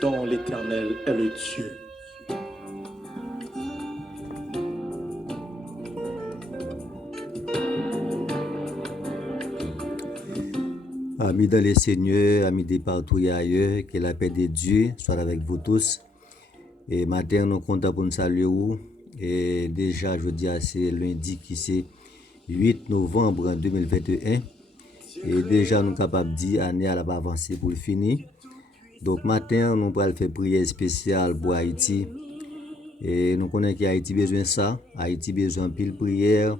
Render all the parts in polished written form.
dont l'Éternel est le Dieu. Amis dans les Seigneurs, amis de partout et ailleurs, que la paix de Dieu soit avec vous tous. Et matin, nous comptons pour nous saluer. Et déjà, je dis c'est lundi qui c'est 8 novembre 2021. Et déjà, nous sommes capables de dire année à la avancée pour le finir. Donc, matin, nous allons faire prière spéciale pour Haïti. Et nous connaissons qu'Haïti a besoin de ça. Haïti a besoin de pile prière.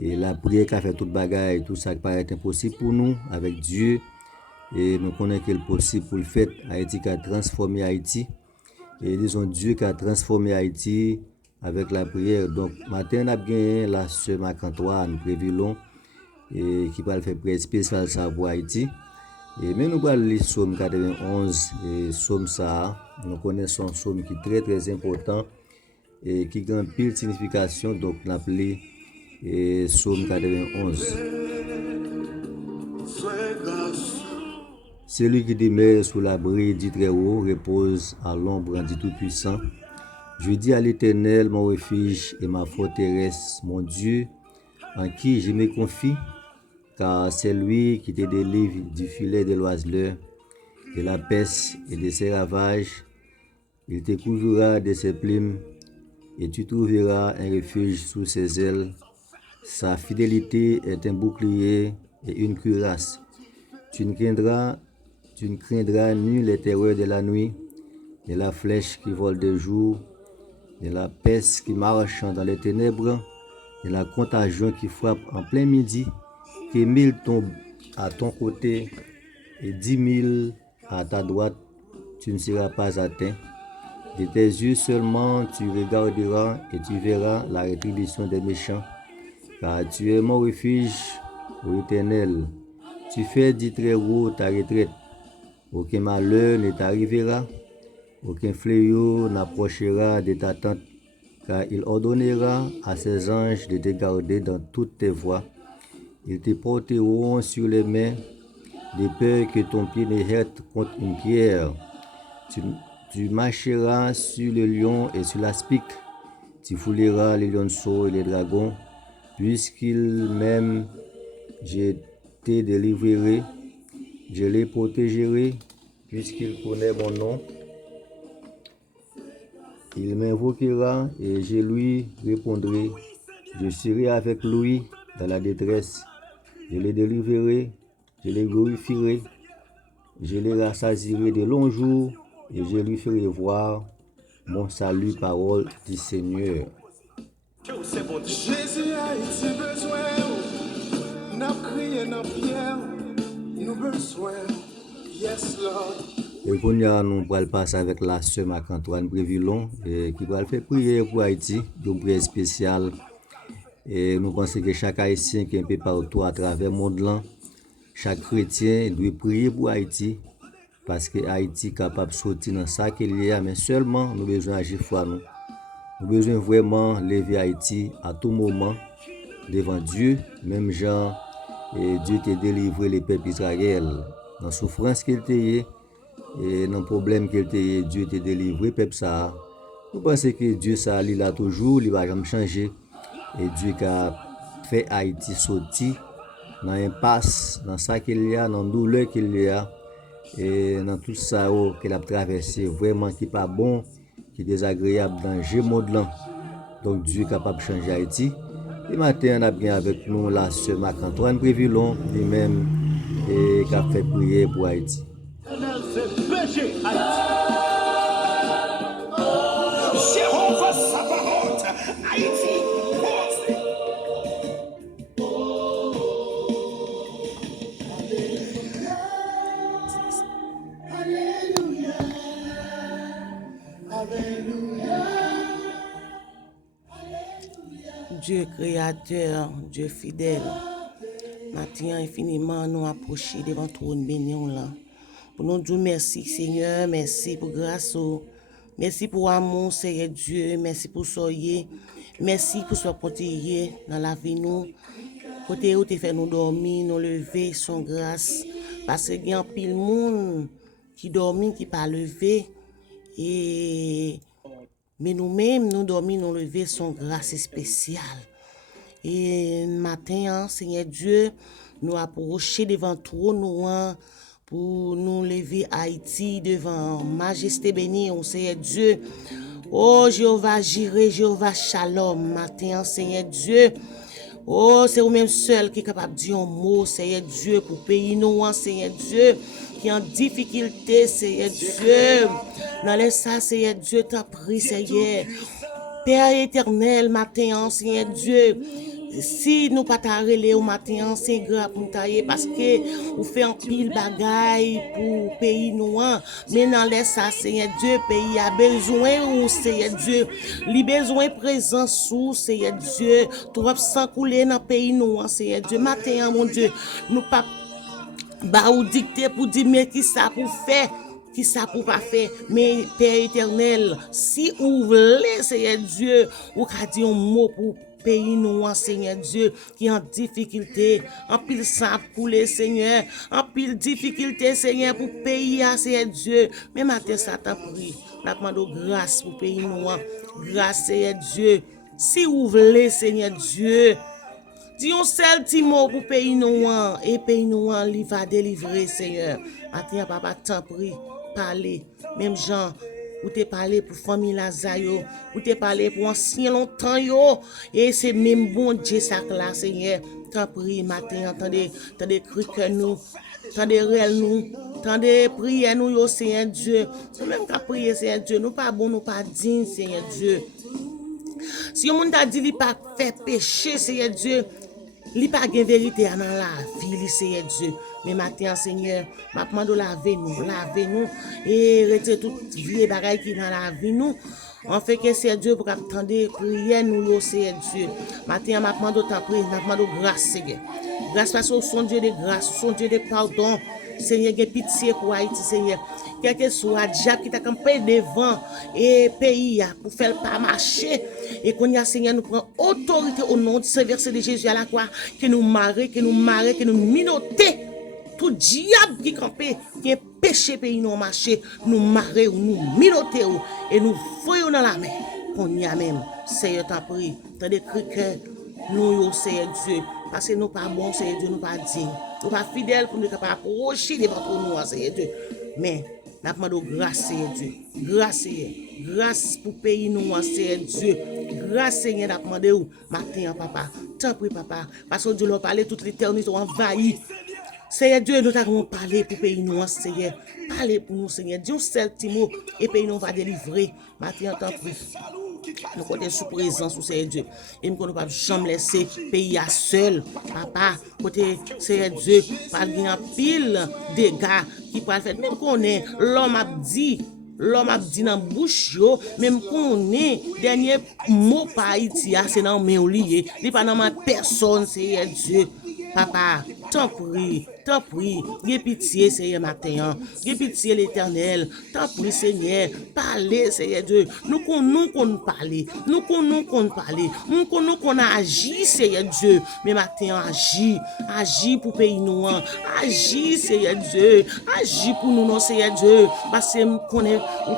Et la prière qui a fait toute bagaille, tout ça qui paraît impossible pour nous, avec Dieu. Et nous connaissons qu'il est possible pour le fait. Haïti qui a transformé Haïti. Et disons Dieu qui a transformé Haïti avec la prière. Donc, matin, on a gagné la sœur Marc-Antoine Prévilon et qui va faire prière spéciale ça pour Haïti. Et mais nous allons lire Psaume 91 et Psaume ça. Nous connaissons un psaume qui est très très important et qui a une pile signification. Donc, on appelé Psaume 91. Celui qui demeure sous l'abri du Très-Haut repose à l'ombre du Tout-Puissant. Je dis à l'Éternel, mon refuge et ma forteresse, mon Dieu, en qui je me confie, car c'est lui qui te délivre du filet de l'oiseleur, de la peste et de ses ravages. Il te couvrira de ses plumes et tu trouveras un refuge sous ses ailes. Sa fidélité est un bouclier et une cuirasse. Tu ne craindras ni les terreurs de la nuit, ni la flèche qui vole de jour, ni la peste qui marche dans les ténèbres, ni la contagion qui frappe en plein midi, que 1000 tombent à ton côté et 10 000 à ta droite, tu ne seras pas atteint. De tes yeux seulement tu regarderas et tu verras la rétribution des méchants, car tu es mon refuge, ô Éternel. Tu fais du Très-Haut ta retraite. Aucun malheur ne t'arrivera, aucun fléau n'approchera de ta tente, car il ordonnera à ses anges de te garder dans toutes tes voies. Ils te porteront sur les mains, de peur que ton pied ne heurte contre une pierre. Tu marcheras sur le lion et sur l'aspic. Tu fouleras les lionceaux et les dragons, puisqu'ils m'aiment, je te délivrerai, je les protégerai, puisqu'il connaît mon nom. Il m'invoquera et je lui répondrai. Je serai avec lui dans la détresse. Je les délivrerai, je les glorifierai, je les rassasierai de longs jours et je lui ferai voir mon salut, parole du Seigneur. Jésus a été besoin, n'a crié, n'a prière, nous besoin, yes Lord. Et qu'on y a, nous allons passer avec la sœur Marc-Antoine Prévilon qui va faire prière pour Haïti, une prière spéciale. Et nous pensons que chaque Haïtien qui est un peu partout à travers le monde, là, chaque chrétien doit prier pour Haïti, parce que Haïti est capable de sortir dans ça qu'il y a, mais seulement nous avons besoin d'agir foi nous. Nous avons besoin vraiment de lever Haïti à tout moment devant Dieu, même genre, et Dieu t'a délivré les peuples d'Israël dans la souffrance qu'il t'a et dans le problème qu'il t'a, Dieu t'a délivré peuple ça. Nous pensons que Dieu ça il a toujours, il va jamais changer et Dieu qui a fait Haïti sortir dans l'impasse, dans ça qu'il y a, dans la douleur qu'il y a et dans tout ça qu'il a traversé vraiment qui pas bon, qui est désagréable dans le monde là. Donc Dieu est capable de changer Haïti. Et matin, on a bien avec nous la sœur Marc-Antoine Prévilon, lui-même, et qui a fait prier pour Haïti. Jéhovah Sabaoth, Haïti, Alléluia, Alléluia. Dieu créateur, Dieu fidèle, matin infiniment nous approcher devant trône béni là. Pour nous dire merci Seigneur, merci pour grâce, merci pour amour Seigneur Dieu, merci pour soyez, merci pour ce côté dans la vie nous, côté où tu fait nous dormir, nous lever sans grâce, parce qu'il y a un pile monde qui dormi, qui pas levé. Et mais nous-mêmes, nous dormis, nous lever son grâce spéciale. Et matin, Seigneur Dieu, nous approcher devant toi, nous pour nous lever Haïti devant majesté bénie, on Seigneur Dieu. Oh Jéhovah Jireh, Jéhovah Shalom, matin, Seigneur Dieu. Oh, c'est vous-même seul qui est capable de dire un mot, Seigneur Dieu, pour pays nous, Seigneur Dieu, qui est en difficulté, Seigneur Dieu. Dans les ça, Seigneur Dieu, t'as pris, Seigneur. Père éternel, matin, Seigneur Dieu, si nous pas t'arrêter au matin, c'est grave pour tailler parce que vous faites un pile bagaille pour pays noir. Mais dans les ça, Seigneur Dieu, pays a besoin ou Seigneur Dieu, li besoin présence sous Seigneur Dieu, trop sans couler dans pays noir, Seigneur Dieu. Matin, mon Dieu, nous pas ou dicter pour dire mais qui ça pour faire. Qui ça pour pas faire, mais Père éternel, si vous voulez, Seigneur Dieu, ou qu'a dit un mot pour pays nous, Seigneur Dieu, qui en difficulté, en pile sang couler, Seigneur, en pile difficulté, Seigneur, pour pays, Seigneur Dieu, mais matin, ça t'en prie, nous demandons grâce pour pays nous, grâce, Seigneur Dieu, si vous voulez, Seigneur Dieu, dis un seul petit mot pour pays nous, et pays nous, il va délivrer, Seigneur, matin, papa, t'en prie, parler, même Jean, ou te parler pour famille Lazayo, ou te parler pour ancien longtemps yo, et c'est même bon Dieu ça là, Seigneur, t'en prie, matin, attendez cri que nous, attendez réel nous, attendez prier nous yo, Seigneur Dieu, c'est même qu'à prier, Seigneur Dieu, nous pas bon, nous pas dignes, Seigneur Dieu. Si on t'a dit il pas fait péché, Seigneur Dieu, il pas de vérité dans la vie, Seigneur Dieu. Mais maintenant, Seigneur, m'a demandé laver nous et retirer toute vieille bagaille qui dans la vie nous. On fait que c'est Dieu pour attendre prier nous, Seigneur Dieu. Maintenant, m'a demandé ta prière, m'a demandé grâce, Seigneur. Grâce parce que son Dieu de grâce, son Dieu de pardon. Seigneur, j'ai pitié pour Haïti, Seigneur. Quel que soit diable qui t'a campé devant et pays pour faire pas marcher. Et qu'on y a, Seigneur, nous prend autorité au nom de ce verset de Jésus à la croix, que nous marrer, que nous minoter. Tout diable qui campé, qui est péché pays nous marcher, nous marrer ou nous minoter et nous voyons dans la main. Qu'on y a même, Seigneur, t'en prie, t'as décrit que nous, Seigneur Dieu, parce que nous pas bons, Seigneur Dieu, nous pas dignes. Nous pas fidèles pour nous capables approcher devant nous, Seigneur Dieu. Mais, nous demandons grâce, Seigneur Dieu. Grâce, Seigneur. Grâce pour pays nous, Seigneur Dieu. Grâce, Seigneur, nous demandons matin, papa. T'en prie, papa. Parce que Dieu l'a parlé toute l'éternité, envahi. Seigneur Dieu, nous avons parlé pour pays nous, Seigneur. Parlez pour nous, Seigneur. Dieu, seul petit mot, et pays nous va délivrer. Matin, t'en prie. Nous comptons sous présence au Seigneur Dieu. Et nous ne pouvons pas jamais laisser pays à seul. Papa, côté Seigneur Dieu, pas de pile dégâts qui peuvent faire. Même qu'on est, l'homme a dit dans bouche yo, même qu'on est, dernier mot par Haïti, c'est dans mes liés. Il n'est pas dans ma personne, Seigneur Dieu. Papa, t'en prie, J'ai pitié, Seigneur, matin. J'ai pitié, l'Éternel. T'en prie, Seigneur. Parlez, Seigneur Dieu. Nous qu'on parler. Nous qu'on parler. Nous qu'on agit, Seigneur Dieu. Mais matin, agis pour pays nous. Agis, Seigneur Dieu. Agis pour nous, non, Seigneur Dieu. Parce que nous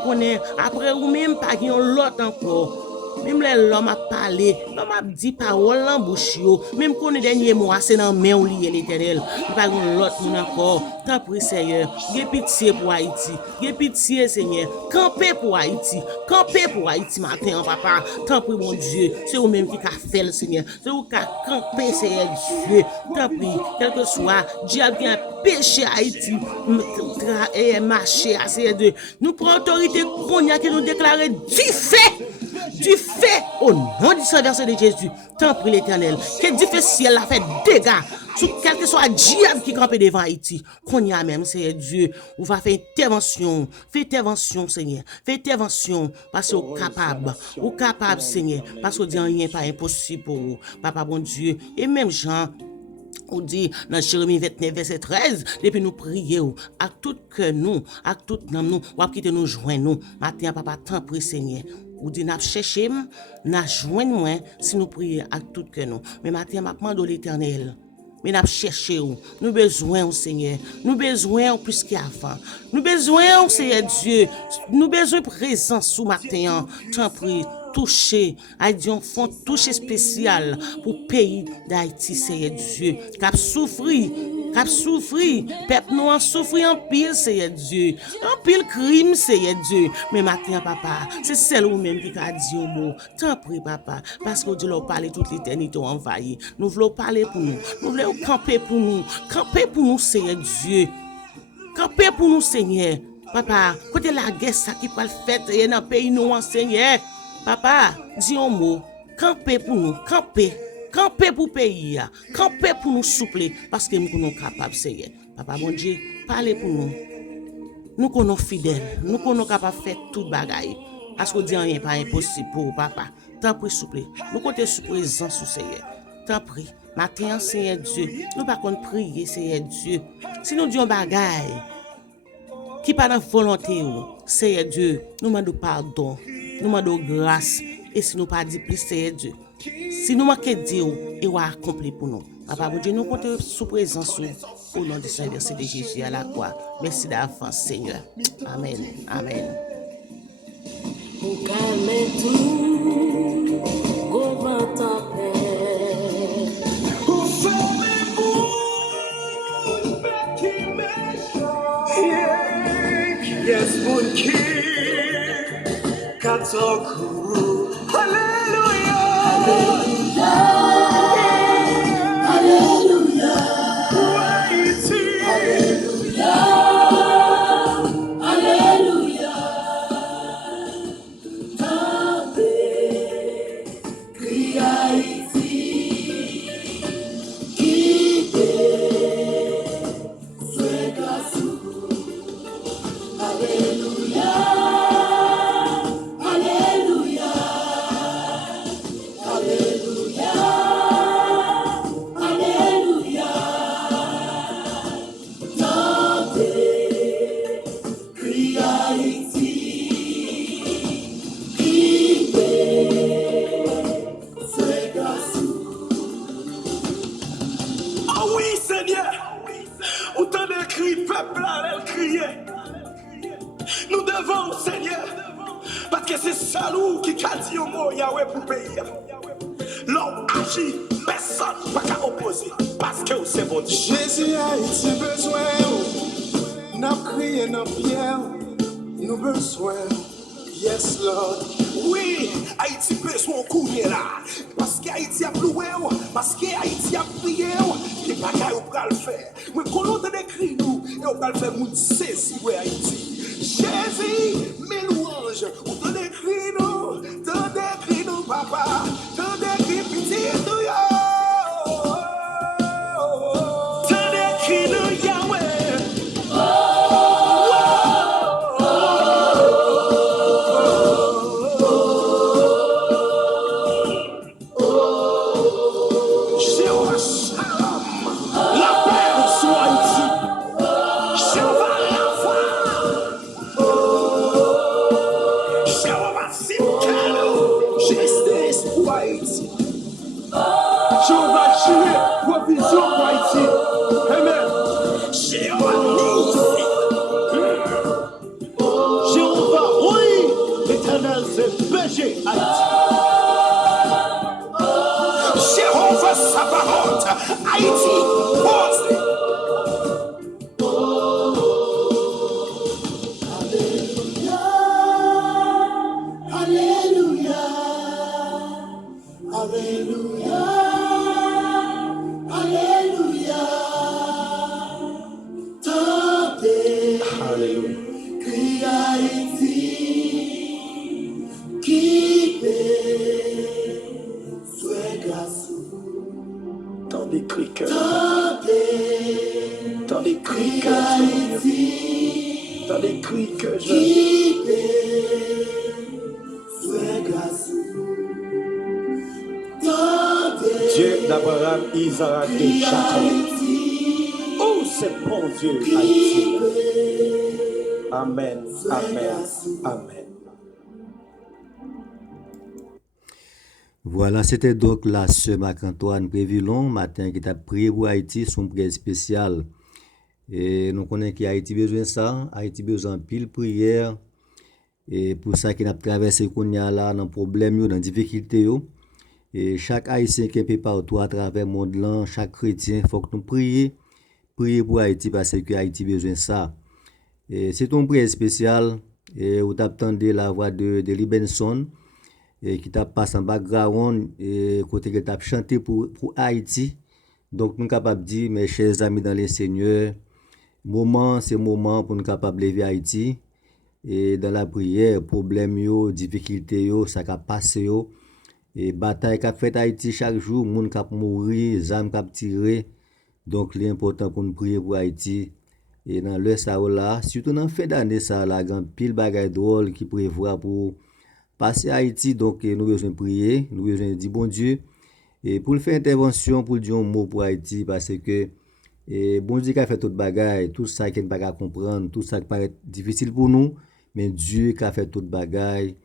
connaît. Après, ou même pas l'autre encore. Même l'homme a parlé, l'homme a dit parole en bouche, même qu'on est dernier mois, c'est dans main ou lié l'Éternel. Nous parlons l'autre monde encore. T'en prie, Seigneur. J'ai pitié pour Haïti. J'ai pitié, Seigneur. Campez pour Haïti. Campez pour Haïti matin, papa. T'en prie, mon Dieu. C'est vous-même qui a fait le Seigneur. C'est vous qui a campé, Seigneur Dieu. T'en prie, quel que soit, diable qui a péché Haïti, et marché à Seigneur Dieu. Nous prenons autorité qu'on y a qui nous déclarer du fait au nom du Saint verset de Jésus. Tant prie l'Éternel. Que du fait ciel a fait dégâts sur quel que soit diable qui campe devant Haïti. Qu'on y a même, Seigneur Dieu, on va faire intervention. Fais intervention, Seigneur. Fais intervention parce que vous êtes capable, Seigneur. Parce que rien n'est pas impossible pour vous. Papa bon Dieu. Et même Jean, on dit dans Jérémie 29, verset 13, depuis nous prions, à tout que nous, à tout nous, ou à quitter nous joindre nous. Matin, papa, tant prie, Seigneur. Ou dit, n'a cherché, n'a joint moi, si nous prions à tout que nous. Mais matin, m'a demandé l'Éternel, mais nous cherchons. Nous besoin, Seigneur. Nous besoin plus qu'avant. Nous besoin, Seigneur Dieu. Nous besoin de présence sous matin. T'en prie. Toucher, Haïti, font toucher spécial pour le pays d'Haïti, Seigneur Dieu, qui a souffri, peuple nous a souffri en pile, Seigneur Dieu, en pile crime, Seigneur Dieu, mais maintenant, papa, c'est celle ou même qui a dit un mot, t'en prie, papa, parce que Dieu l'a parlé toute l'éternité envahie, nous voulons parler pour nous voulons camper pour nous, Seigneur Dieu, camper pour nous, Seigneur, papa, côté la guerre, ça qui peut le faire dans le pays, nous, Seigneur. Papa, dis un mot, camper pour nous, camper pour le pays, camper pour nous souffler, parce que nous sommes capables, Seigneur. Papa, bon Dieu, parlez pour nous. Nous sommes fidèles, nous sommes capables de faire tout bagaille, parce que Dieu n'est pas impossible pour vous, papa. T'en prie, souffler. Nous comptons sous présence, Seigneur. T'en prie. Maintenant, Seigneur Dieu, nous ne pouvons pas prier, Seigneur Dieu. Si nous disons bagaille, qui pas dans volonté, Seigneur Dieu, nous demandons pardon. Nous demandons grâce. Et si nous pas dit plus, Seigneur Dieu. Si nous manquons de Dieu, il va accomplir pour nous. Papa, bon Dieu, nous comptons sous présence au nom du Saint verset de Jésus à la croix. Merci d'avance, Seigneur. Amen. Amen. Pour calmer tout, go vent en paix. Pour faire les boules, qui méchant. Yes, mon king. Katoku. Hallelujah. Alléluia, Mighty. Alléluia, Alléluia. Tendez, crie Haïti, quittez, soyez grâce. Alléluia. Ah oui, Seigneur. Autant de cris, peuple là, elle criait. Nous devons, Seigneur, parce que c'est Salou qui a dit au mot Yahweh pour le pays. L'homme agit, personne ne peut opposer, parce que c'est bon Dieu. Jésus a été besoin, n'a crié dans pierre, nous besoin. Yes, Lord. Oui, Haïti besoin de courir là. Parce qu'Haïti a ploué, parce qu'Haïti a prié, les bagailles on va le faire. Mais quand on décrit nous, et on va le faire, nous saisir Haïti. Jésus, mes louanges, on te décrit nous, papa, te décrit pitié nous, te décrit nous, Yahweh. Dieu d'Abraham, Isaac et Jacob. Oh, c'est bon Dieu, Haïti. Amen, amen, amen. Voilà, c'était donc la sœur Marc-Antoine Prévillon, matin qui t'a prié pour Haïti, son prière spéciale. Et nous connaissons qu'Haïti besoin de ça, Haïti besoin de pile prière. Et pour ça qu'il a traversé qu'on y a là dans problème, dans difficulté. Et chaque Haïtien qui est un peu partout à travers le monde, là, chaque chrétien, il faut que nous prier pour Haïti parce que Haïti besoin de ça. Et c'est ton prière spéciale, et vous t'attendez la voix de Libenson, et qui t'a passé en background, et côté que t'a chanté pour Haïti. Donc, nous sommes capables de dire, mes chers amis dans les seigneurs, c'est moment pour nous capables de lever Haïti. Et dans la prière, problème yo, difficulté yo, ça a passé yo. Et bataille qu'a fait Haïti chaque jour, moun k'ap mourir, zam k'ap tiré. Donc, l'important pour nous prier pour Haïti. Et dans le ça là, surtout dans fin d'année ça là, grand pile bagay drôle qui prévoit pour passer Haïti. Donc, nous besoin prier, nous besoin dire bon Dieu. Et pour le faire intervention, pour dire un mot pour Haïti, parce que bon Dieu qui a fait tout bagay, tout ça qui n'est pas comprendre, tout ça qui paraît difficile pour nous, mais Dieu qui a fait tout bagay,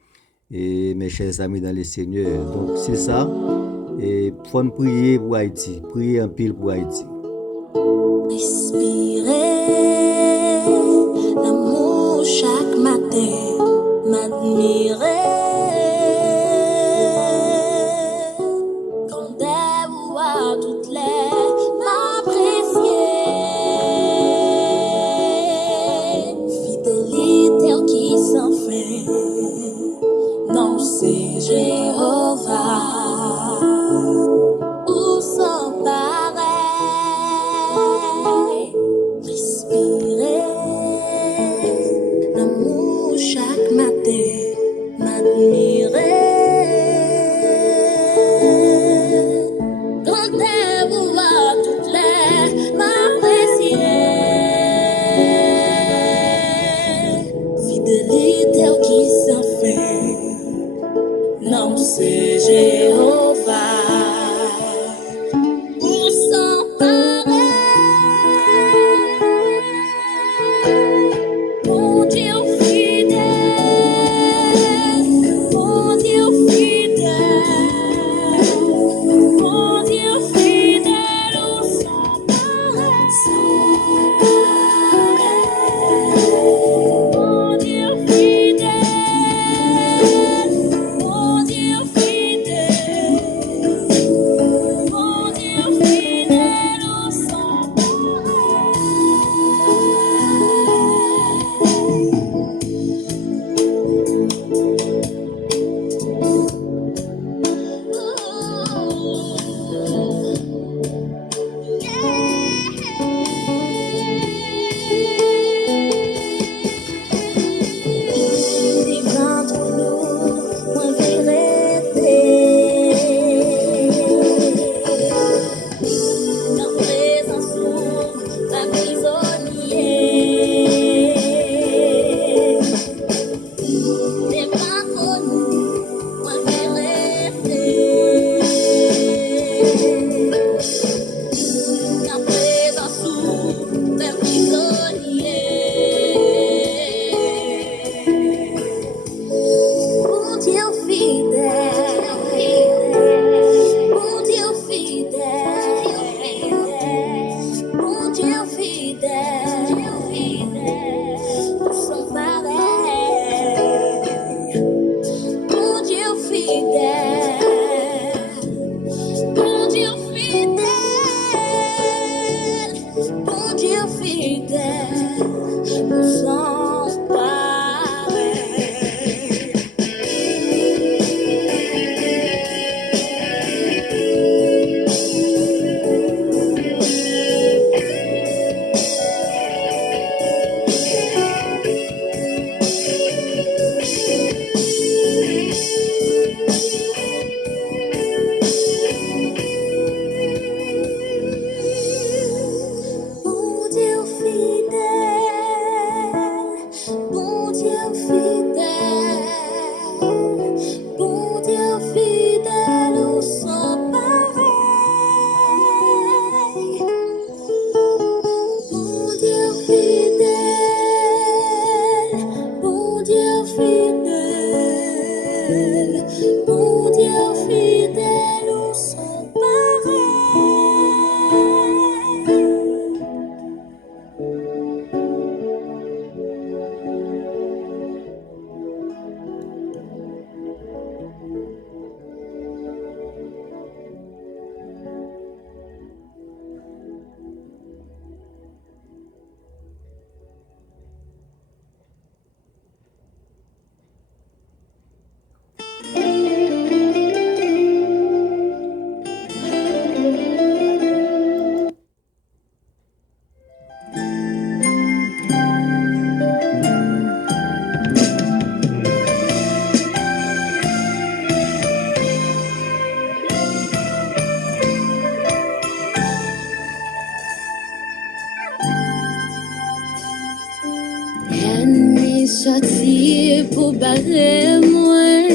et mes chers amis dans les seigneurs. Donc c'est ça, et faut nous prier pour Haïti, prier en pile pour Haïti. Respirer l'amour chaque matin, m'admirer. Quand des voix toutes les m'apprécier. Fidélité qui s'en fait, non c'est Jéhovah. Ou sans pareil, respirer l'amour chaque matin, m'admirer. Quand tes voix toutes les m'apprécier. Fidélité qui s'en fait, non c'est Jéhovah. Pour s'en pareil, mon Dieu fidèle, mon Dieu fidèle, mon Dieu fidèle, oh sans pareil, mon Dieu fidèle, mon Dieu fidèle. Mon Dieu fidèle au sans Devant nous, moi vérité. Dans présence où la prisonnier. Devant nous, moi vérité. Dans présence où la prisonnier. Mon Dieu fidèle, mon Dieu fidèle, mon Dieu fidèle, sans pareil. Mon Dieu fidèle, mon Dieu fidèle, mon Dieu fidèle, sans pareil. Mon Dieu fidèle, bon Dieu fidèle, bon Dieu fidèle, au sans pareil. Bon Dieu fidèle, bon Dieu fidèle, bon Dieu fidèle. pour barrer moi.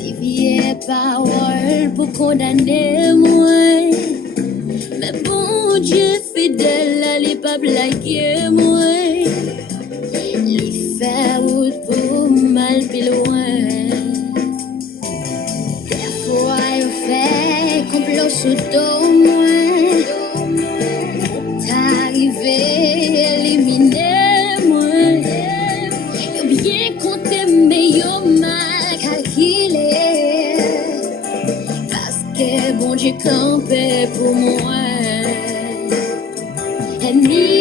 Si vieille parole pour condamner moi. Mais bon Dieu fidèle, elle est pas blaguer moi. Il fait route pour mal plus loin. Des fois il fait complot sous dos moi. T'arriver éliminer moi. Yo bien compté mais yo mal calculé. Parce que bon Dieu campé pour moi. And me